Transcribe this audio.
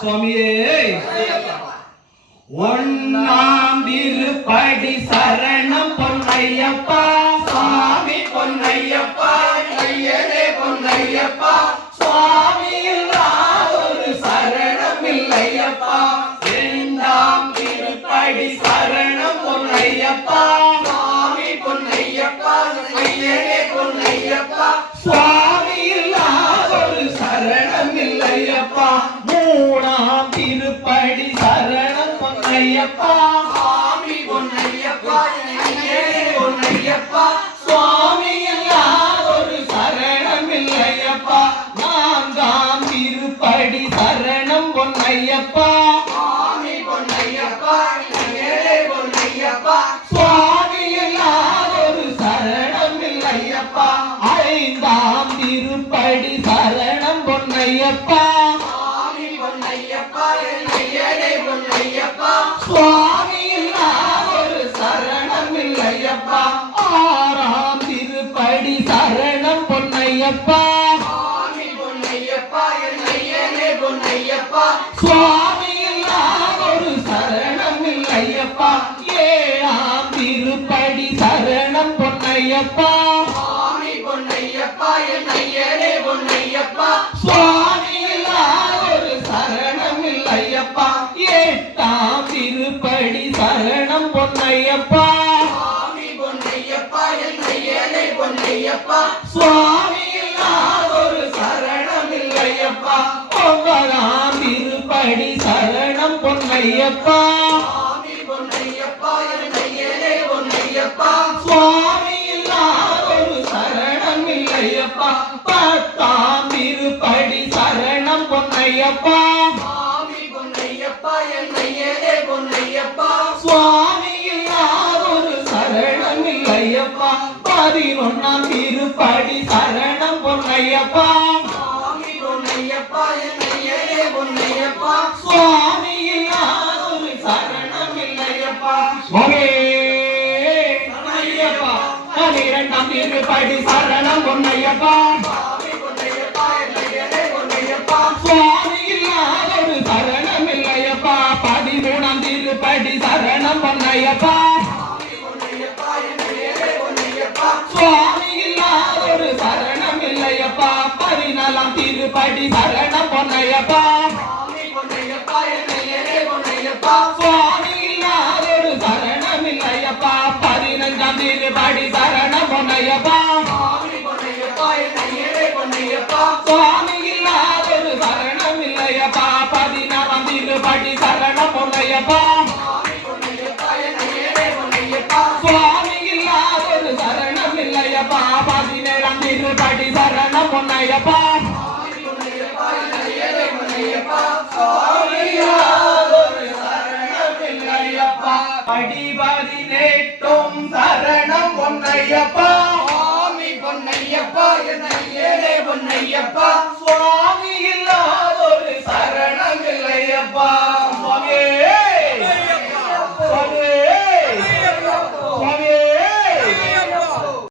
சுவாமியே ஒன்னாம் திருப்படி சரணம் பொன்னையப்பா சுவாமி பொன்னையப்பா ஐயனே பொன்னையப்பா சுவாமி ஒரு சரணம் இல்லையப்பா இரண்டாம் திருப்படி சரணம் பொன்னையப்பா சுவாமி பொன்னையப்பா ஐயனே பொன்னையப்பா சுவாமி ஒரு சரணம் இல்லையப்பா மூணாம் திருப்படி சரணம் பொன்னையப்பா சுவாமி பொன்னையப்பா ஐயனே பொன்னையப்பா சுவாமி ஒரு சரணம் இல்லையப்பா நான்காம் திருப்படி சரணம் பொன்னையப்பா சுவாமி பொன்னையப்பா ஐயனே பொன்னையப்பா சுவாமி ஒரு சரணம் இல்லையப்பா ஐந்தாம் திருப்படி சரணம் பொன்னையப்பா சுவாமி பொன்னையப்பா ஐயனே பொன்னையப்பா சுவாமி ஒரு சரணம் இல்லையப்பா ஆறாம் திருப்படி சரணம் பொன்னையப்பா சுவாமி பொன்னையப்பா ஐயனே பொன்னையப்பா சுவாமி ஒரு சரணம் இல்லையப்பா ஏழாம் திருப்படி சரணம் பொன்னையப்பா சுவாமி பொன்னையப்பா ஐயனே பொன்னையப்பா சுவாமி ஒரு சரணம் இல்லையப்பா எட்டாம் திருப்படி சரணம் பொன்னையப்பா சுவாமி பொன்னையப்பா ஐயனே பொன்னையப்பா சுவாமி ஒரு சரணம் இல்லையப்பா ஒன்பதாம் திருப்படி சரணம் பொன்னையப்பா சுவாமி பொன்னையப்பா ஐயனே பொன்னையப்பா சுவாமி ஒரு சரணம் இல்லையப்பா பத்தாம் திருப்படி சரணம் பொன்னையப்பா சுவாமி பொன்னையப்பா ஐயனே பொன்னையப்பா சுவாமி ஒரு சரணம் இல்லையப்பா பதினொன்னாம் திருப்படி சரணம் பொன்னையப்பா சுவாமி பொன்னையப்பா ஐயனே பொன்னையப்பா சுவாமி ஒரு சரணம் இல்லையப்பா சுவாமி பொன்னையப்பா பன்னிரண்டாம் திருப்படி சரணம் பொன்னையப்பா சுவாமி பொன்னையப்பா ஐயனே பொன்னையப்பா சுவாமி ஒரு சரணம் இல்லையப்பா பதிமூணாம் திருப்படி சரணம் பொன்னையப்பா சுவாமி பொன்னையப்பா ஐயனே பொன்னையப்பா சுவாமி ஒரு சரணம் இல்லையப்பா பதினாலாம் திருப்படி சரணம் பொன்னையப்பா சுவாமி பொன்னையப்பா ஐயனே பொன்னையப்பா சுவாமி ஒரு சரணம் இல்லையப்பா பதினஞ்சாம் திருப்படி சரணம் பொன்னையப்பா சுவாமி பொன்னையப்பா ஐயனே பொன்னையப்பா சுவாமி ஒரு சரணம் இல்லையப்பா பதினாறாம் திருப்படி சரணம் பொன்னையப்பா சுவாமி பொன்னையப்பா ஐயனே பொன்னையப்பா சுவாமி ஒரு சரணம் இல்லையப்பா பதினேழாம் திருப்படி சரணம் பொன்னையப்பா சுவாமி பொன்னையப்பா ஐயனே பொன்னையப்பா சுவாமி ஒரு சரணம் இல்லையப்பா படி பதினெட்டும் சரணம் பொன்னையப்பா சுவாமி பொன்னையப்பா ஐயனே பொன்னையப்பா சுவாமி